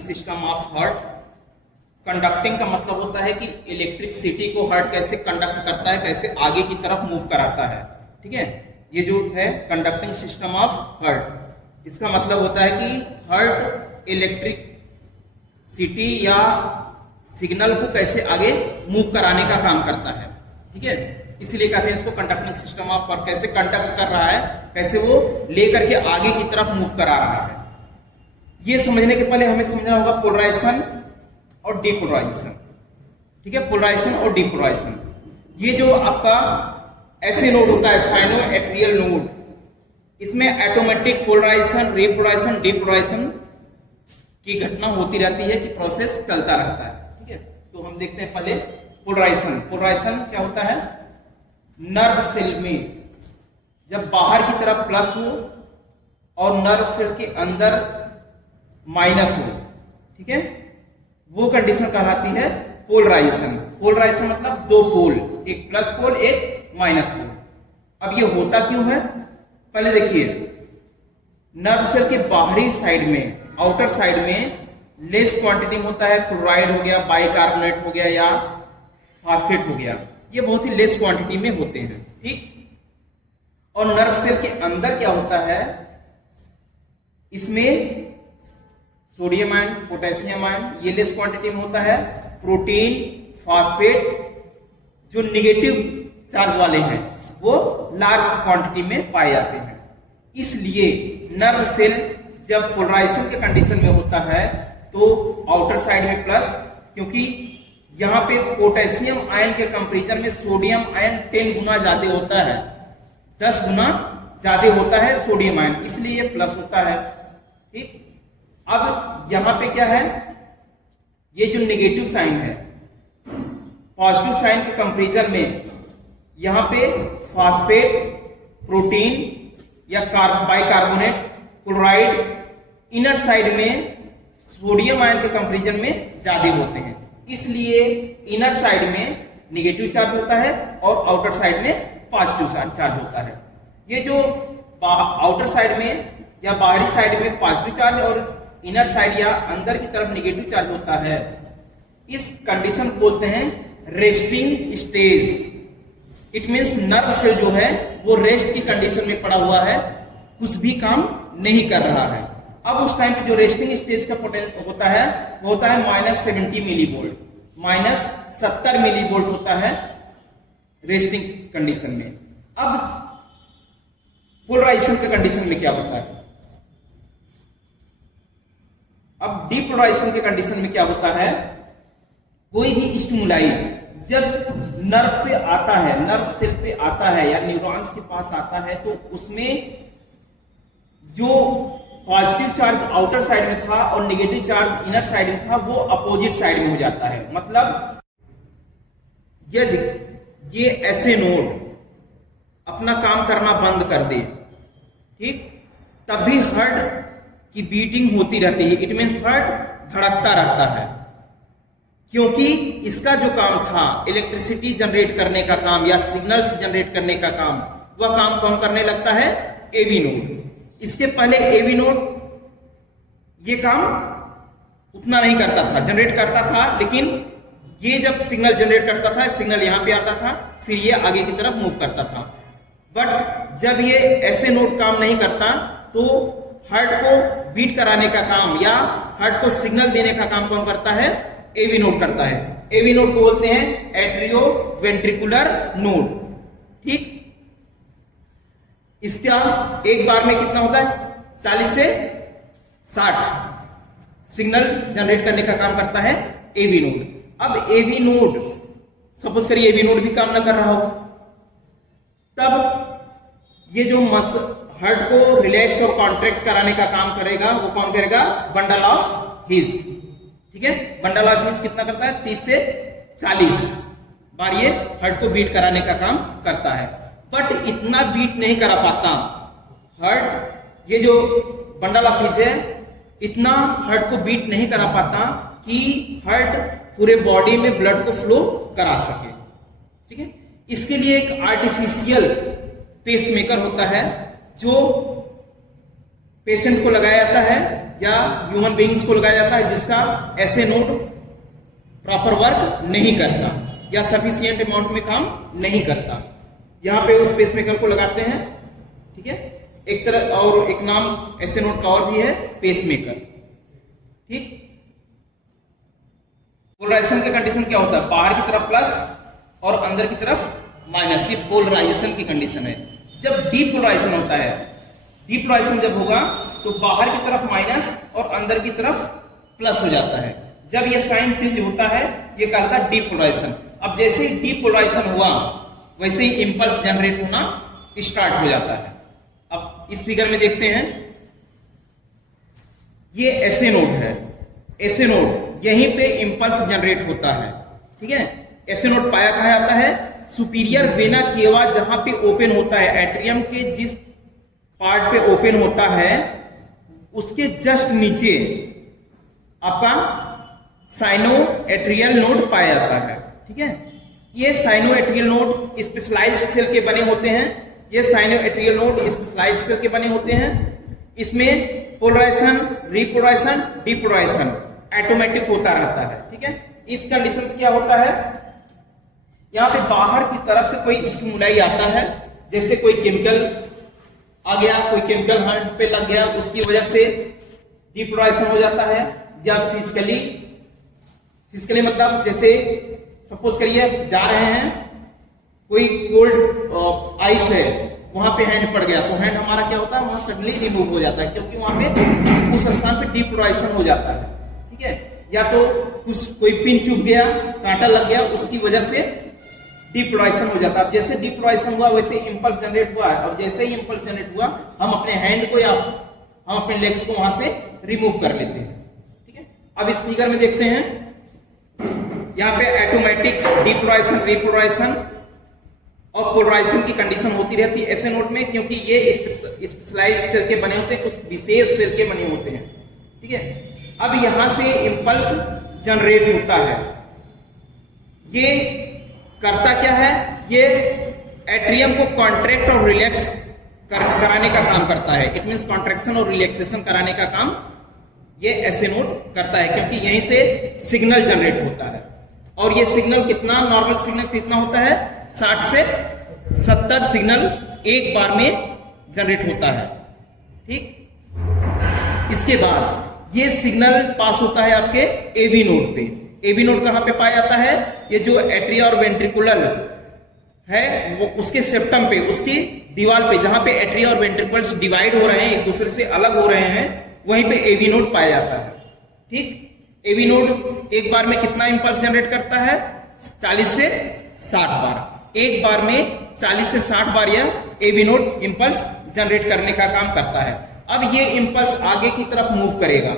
System of heart. Conducting का मतलब होता है कि इलेक्ट्रिसिटी को हार्ट कैसे कंडक्ट करता है, कैसे आगे की तरफ मूव कराता है। ठीक है, ये जो है कंडक्टिंग सिस्टम ऑफ हार्ट, इसका मतलब होता है कि हार्ट इलेक्ट्रिसिटी या सिग्नल को कैसे आगे मूव कराने का काम करता है। ठीक है, इसीलिए कहते हैं इसको कंडक्टिंग सिस्टम ऑफ हार्ट। कैसे कंडक्ट कर रहा है, कैसे वो लेकर के आगे की तरफ मूव करा रहा है, ये समझने के पहले हमें समझना होगा पोलराइजेशन और डिपोलराइजेशन। ठीक है, पोलराइजेशन और डिपोलराइजेशन, ये जो आपका ऐसे नोड होता है साइनो एट्रियल नोड, इसमें ऑटोमेटिक पोलराइजेशन, रिपोलराइजेशन, डिपोलराइजेशन की घटना होती रहती है, कि प्रोसेस चलता रहता है। ठीक है, तो हम देखते हैं पहले पोलराइजेशन। पोलराइजेशन क्या होता है, नर्व सेल में जब बाहर की तरफ प्लस हो और नर्व सेल के अंदर माइनस हो, ठीक है, वो कंडीशन कहलाती है पोलराइजेशन। पोलराइजेशन मतलब दो पोल, एक प्लस पोल एक माइनस पोल। अब ये होता क्यों है, पहले देखिए, नर्व सेल के बाहरी साइड में, आउटर साइड में लेस क्वांटिटी में होता है, क्लोराइड हो गया, बाइकार्बोनेट हो गया या फास्फेट हो गया, ये बहुत ही लेस क्वांटिटी में होते हैं। ठीक, और नर्व सेल के अंदर क्या होता है, इसमें सोडियम आयन, पोटेशियम आयन, ये लेस क्वांटिटी में होता है, प्रोटीन, फास्फेट जो निगेटिव चार्ज वाले हैं वो लार्ज क्वांटिटी में पाए जाते हैं। इसलिए नर्व सेल जब पोलराइजेशन के कंडीशन में होता है तो आउटर साइड में प्लस, क्योंकि यहां पे पोटेशियम आयन के कंपैरिजन में सोडियम आयन 10 गुना ज्यादा होता है, 10 गुना ज्यादा होता है सोडियम आयन, इसलिए ये प्लस होता है। ठीक, अब यहां पे क्या है, ये जो नेगेटिव साइन है, पॉजिटिव साइन के कंपैरिजन में यहां पे फास्फेट, प्रोटीन या बाइकार्बोनेट, क्लोराइड इनर साइड में सोडियम आयन के कंपैरिजन में ज्यादा होते हैं, इसलिए इनर साइड में नेगेटिव चार्ज होता है और आउटर साइड में पॉजिटिव चार्ज होता है। ये जो आउटर साइड में या बाहरी साइड में पॉजिटिव चार्ज और इनर साइड या अंदर की तरफ नेगेटिव चार्ज होता है, इस कंडीशन को बोलते हैं resting stage. It means nerve cell जो है वो रेस्ट की कंडीशन में पड़ा हुआ है, कुछ भी काम नहीं कर रहा है। अब उस टाइम पे जो रेस्टिंग स्टेज का पोटेंशियल होता है वो होता है -70 मिली वोल्ट, -70 मिली वोल्ट होता है रेस्टिंग कंडीशन में। अब पोलराइजेशन के कंडीशन में क्या होता है, अब डिपोलराइजेशन के कंडीशन में क्या होता है, कोई भी स्टिमुलाई जब नर्व पे आता है, नर्व सेल पे आता है या न्यूरॉन्स के पास आता है, तो उसमें जो पॉजिटिव चार्ज आउटर साइड में था और नेगेटिव चार्ज इनर साइड में था, वो अपोजिट साइड में हो जाता है। मतलब यदि ये ऐसे नोड अपना काम करना बंद कर दे, ठीक, तब भी हार्ट की बीटिंग होती रहती है, इट मींस हार्ट धड़कता रहता है, क्योंकि इसका जो काम था इलेक्ट्रिसिटी जनरेट करने का काम या सिग्नल्स जनरेट करने का काम, वह काम कौन करने लगता है, एवी नोड। इसके पहले एवी नोड ये काम उतना नहीं करता था, जनरेट करता था, लेकिन ये जब सिग्नल जनरेट करता था, सिग्नल यहां पे आता था, फिर ये आगे की तरफ मूव करता था। बट जब ये ऐसे नोड काम नहीं करता तो हार्ट को बीट कराने का काम या हार्ट को सिग्नल देने का काम कौन करता है, एवी नोड करता है। एवी नोड को बोलते हैं एट्रियो वेंट्रिकुलर नोड। ठीक, इसका एक बार में कितना होता है, 40 से 60 सिग्नल जनरेट करने का काम करता है एवी नोड। अब एवी नोड, सपोज करिए एवी नोड भी काम ना कर रहा हो, तब ये जो हार्ट को रिलैक्स और कॉन्ट्रैक्ट कराने का काम करेगा वो कौन करेगा, बंडल ऑफ हिज। ठीक है, बंडल ऑफ हिज कितना करता है, 30 से 40 बार ये हार्ट को बीट कराने का काम करता है। बट इतना बीट नहीं करा पाता हार्ट, ये जो बंडल ऑफ हिज है इतना हार्ट को बीट नहीं करा पाता कि हार्ट पूरे बॉडी में ब्लड को फ्लो करा सके। ठीक है, इसके लिए एक आर्टिफिशियल पेसमेकर होता है जो पेशेंट को लगाया जाता है या ह्यूमन बींग्स को लगाया जाता है जिसका ऐसे नोड प्रॉपर वर्क नहीं करता या सफिशिएंट अमाउंट में काम नहीं करता, यहां पे उस पेसमेकर को लगाते हैं। ठीक है, एक तरह और एक नाम ऐसे नोड का और भी है, पेसमेकर। ठीक, पोलराइजेशन की कंडीशन क्या होता है, बाहर की तरफ प्लस और अंदर की तरफ माइनस, ये पोलराइजेशन की कंडीशन है। जब डीपोलराइजेशन होता है, डीपोलराइजेशन जब होगा तो बाहर की तरफ माइनस और अंदर की तरफ प्लस हो जाता है। जब ये साइन चेंज होता है ये कहलाता है डीपोलराइजेशन। अब जैसे ही डीपोलराइजेशन हुआ वैसे ही इंपल्स जनरेट होना स्टार्ट हो जाता है। अब इस फिगर में देखते हैं, ये ऐसे नोड है, ऐसे नोड यहीं पे इंपल्स जनरेट होता है। ठीक है, ऐसे नोड पाया कहा जाता है सुपीरियर वेना केवा, जहां पे ओपन होता है, एट्रियम के जिस पार्ट पे ओपन होता है उसके जस्ट नीचे आपका साइनो एट्रियल नोड पाया जाता है। ठीक है, ये sino atrial node specialized cell के बने होते हैं, ये sino atrial node specialized cell के बने होते हैं। इसमें पोलराइजेशन, रिपोलराइजेशन, डिपोलराइजेशन ऑटोमेटिक होता रहता है। ठीक है, इस कंडीशन में क्या होता है, यहां पे बाहर की तरफ से कोई स्टिमुलाई आता है, जैसे कोई केमिकल आ गया, कोई केमिकल हैंड पे लग गया, उसकी वजह से डिपोलराइजेशन हो जाता है। या फिजिकली मतलब जैसे सपोज करिए जा रहे हैं, कोई कोल्ड आइस है, वहां पे हैंड पड़ गया तो हैंड हमारा क्या होता है, वहां सडनली रिमूव हो जाता है, क्योंकि वहां पे उस स्थान पे डिपोलराइजेशन हो जाता है। ठीक है, या तो कुछ कोई पिन चुभ गया, कांटा लग गया, उसकी वजह से डिपोलराइजेशन हो जाता है। जैसे डिपोलराइजेशन हुआ वैसे इंपल्स जनरेट हुआ है, और जैसे ही इंपल्स जनरेट हुआ हम अपने हैंड को या हम अपने लेग्स को वहां से रिमूव कर लेते हैं। ठीक है, अब इस फिगर में देखते हैं, यहाँ पे ऑटोमेटिक डिपोलराइजेशन, रिपोलराइजेशन और पोलराइजेशन की कंडीशन होती रहती है ऐसे नोड में, क्योंकि ये स्पेशलाइज्ड सेल के बने होते हैं, कुछ विशेष सेल के बने होते हैं। ठीक है, अब यहां से इंपल्स जनरेट होता है, ये करता क्या है, ये एट्रियम को कॉन्ट्रैक्ट और रिलैक्स कराने का काम करता है। इट मींस कॉन्ट्रैक्शन और रिलैक्सेशन कराने का काम ये ऐसे नोड करता है, क्योंकि यहीं से सिग्नल जनरेट होता है। और ये सिग्नल कितना, नॉर्मल सिग्नल कितना होता है, 60 से 70 सिग्नल एक बार में जनरेट होता है। ठीक, इसके बाद ये सिग्नल पास होता है आपके एवी नोड पे। एवी नोड कहां पे पाया जाता है, ये जो एट्रिया और वेंट्रिकुलर है वो उसके सेप्टम पे, उसकी दीवार पे, जहां पे एट्रिया और वेंट्रिकुलर्स डिवाइड हो रहे हैं, एक दूसरे से अलग हो रहे हैं, वहीं पे एवी नोड पाया जाता है। ठीक, एवी नोड एक बार में कितना इंपल्स जनरेट करता है, 40 से 60 बार। एक बार में 40 से 60 बार यह एवी नोड इंपल्स जनरेट करने का काम करता है। अब ये इंपल्स आगे की तरफ मूव करेगा।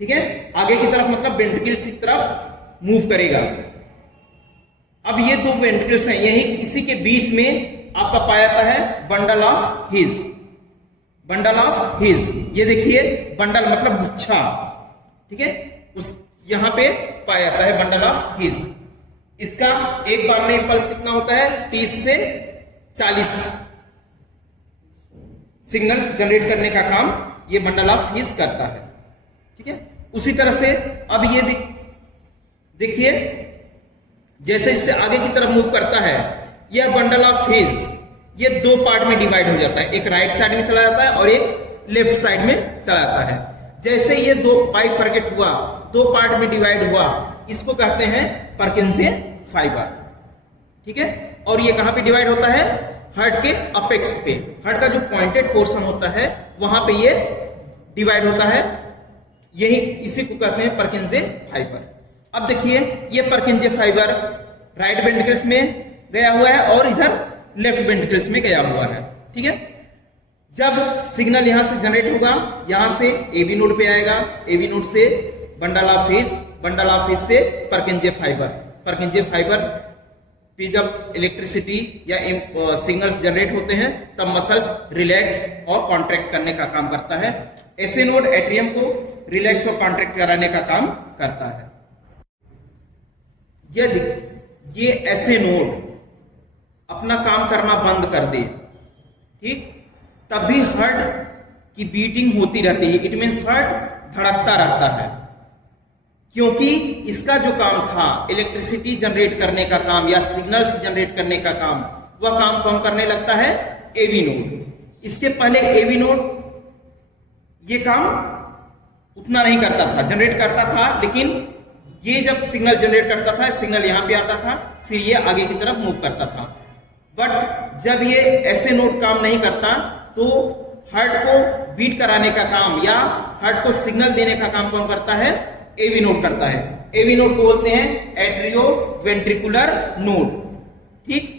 ठीक है, आगे की तरफ मतलब वेंट्रिकल की तरफ मूव करेगा। अब ये दो वेंट्रिकल्स हैं, यही इसी के बीच में आपका पाया जाता है bundle of his. Bundle of his, ये देखिए बंडल मतलब गुच्छा। ठीक है, उस यहां पे पाया जाता है बंडल ऑफ हिज। इसका एक बार में इंपल्स कितना होता है, 30 से 40 सिग्नल जनरेट करने का काम ये बंडल ऑफ हिज करता है। ठीक है, उसी तरह से अब ये देखिए जैसे इससे आगे की तरफ मूव करता है, यह बंडल ऑफ हिज ये दो पार्ट में डिवाइड हो जाता है, एक राइट साइड में चला जाता है और एक लेफ्ट साइड में चला जाता है। जैसे ये दो बाइफरकेट हुआ, दो पार्ट में डिवाइड हुआ, इसको कहते हैं परकिंसे फाइबर। ठीक है, और ये कहां पे डिवाइड होता है, हार्ट के अपेक्स पे, हार्ट का जो पॉइंटेड पोर्शन होता है वहां पे ये डिवाइड होता है, यही इसी को कहते हैं परकिंसे फाइबर। अब देखिए ये परकिंसे फाइबर राइट वेंट्रिकल्स में गया हुआ है और इधर लेफ्ट वेंट्रिकल्स में गया हुआ है। ठीक है, जब सिग्नल यहां से जनरेट होगा, यहां से एवी नोड पे आएगा, एवी नोड से bundle of his, bundle of his से परकिंसे फाइबर, परकिंसे फाइबर पे जब इलेक्ट्रिसिटी या सिग्नल्स जनरेट होते हैं तब मसल्स रिलैक्स और कॉन्ट्रैक्ट करने का काम करता है। ऐसे नोड एट्रियम को रिलैक्स और कॉन्ट्रैक्ट कराने का काम करता है। यदि ये ऐसे नोड अपना काम करना बंद कर दे, ठीक, तब भी हार्ट की बीटिंग होती रहती है, इट मीन्स हार्ट धड़कता रहता है, क्योंकि इसका जो काम था इलेक्ट्रिसिटी जनरेट करने का काम या सिग्नल्स जनरेट करने का काम, वह काम कौन करने लगता है? AV node. इसके पहले एवी नोड ये काम उतना नहीं करता था, जनरेट करता था, लेकिन ये जब सिग्नल जनरेट करता था, सिग्नल यहां पे आता था, फिर ये आगे की तरफ मूव करता था। बट जब ये ऐसे नोड काम नहीं करता तो हार्ट को बीट कराने का काम या हार्ट को सिग्नल देने का काम कौन करता है? एवी नोड करता है। एवी नोड को बोलते हैं एट्रियो वेंट्रिकुलर नोड। ठीक,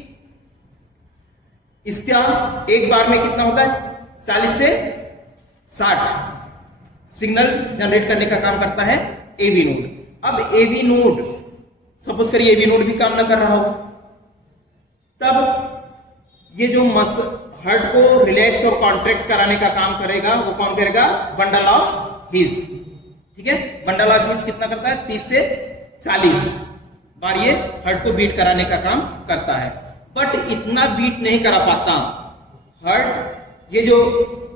इसका एक बार में कितना होता है? 40 से 60 सिग्नल जनरेट करने का काम करता है एवी नोड। अब एवी नोड, सपोज करिए एवी नोड भी काम ना कर रहा हो, तब ये जो हार्ट को रिलैक्स और कॉन्ट्रैक्ट कराने का काम करेगा वो कौन करेगा? Bundle of his. ठीक है, बंडल ऑफ हिज कितना करता है? 30 से 40 बार ये हार्ट को बीट कराने का काम करता है। बट इतना बीट नहीं करा पाता हार्ट, ये जो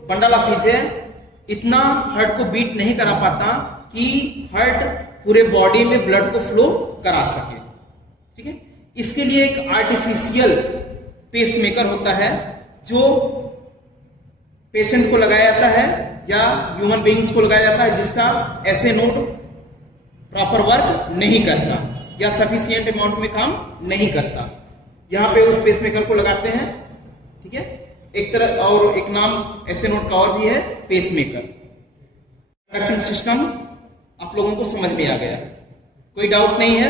बंडल ऑफ हिज है इतना हार्ट को बीट नहीं करा पाता कि हार्ट पूरे बॉडी में ब्लड को फ्लो करा सके। ठीक है, इसके लिए एक आर्टिफिशियल पेसमेकर होता है जो पेशेंट को लगाया जाता है या ह्यूमन बीइंग्स को लगाया जाता है, जिसका ऐसे नोड प्रॉपर वर्क नहीं करता या सफिशिएंट अमाउंट में काम नहीं करता। यहां पे उस पेसमेकर को लगाते हैं। ठीक है, एक तरह और एक नाम ऐसे नोड का और भी है, पेसमेकर। कंडक्टिंग सिस्टम आप लोगों को समझ में आ गया, कोई डाउट नहीं है?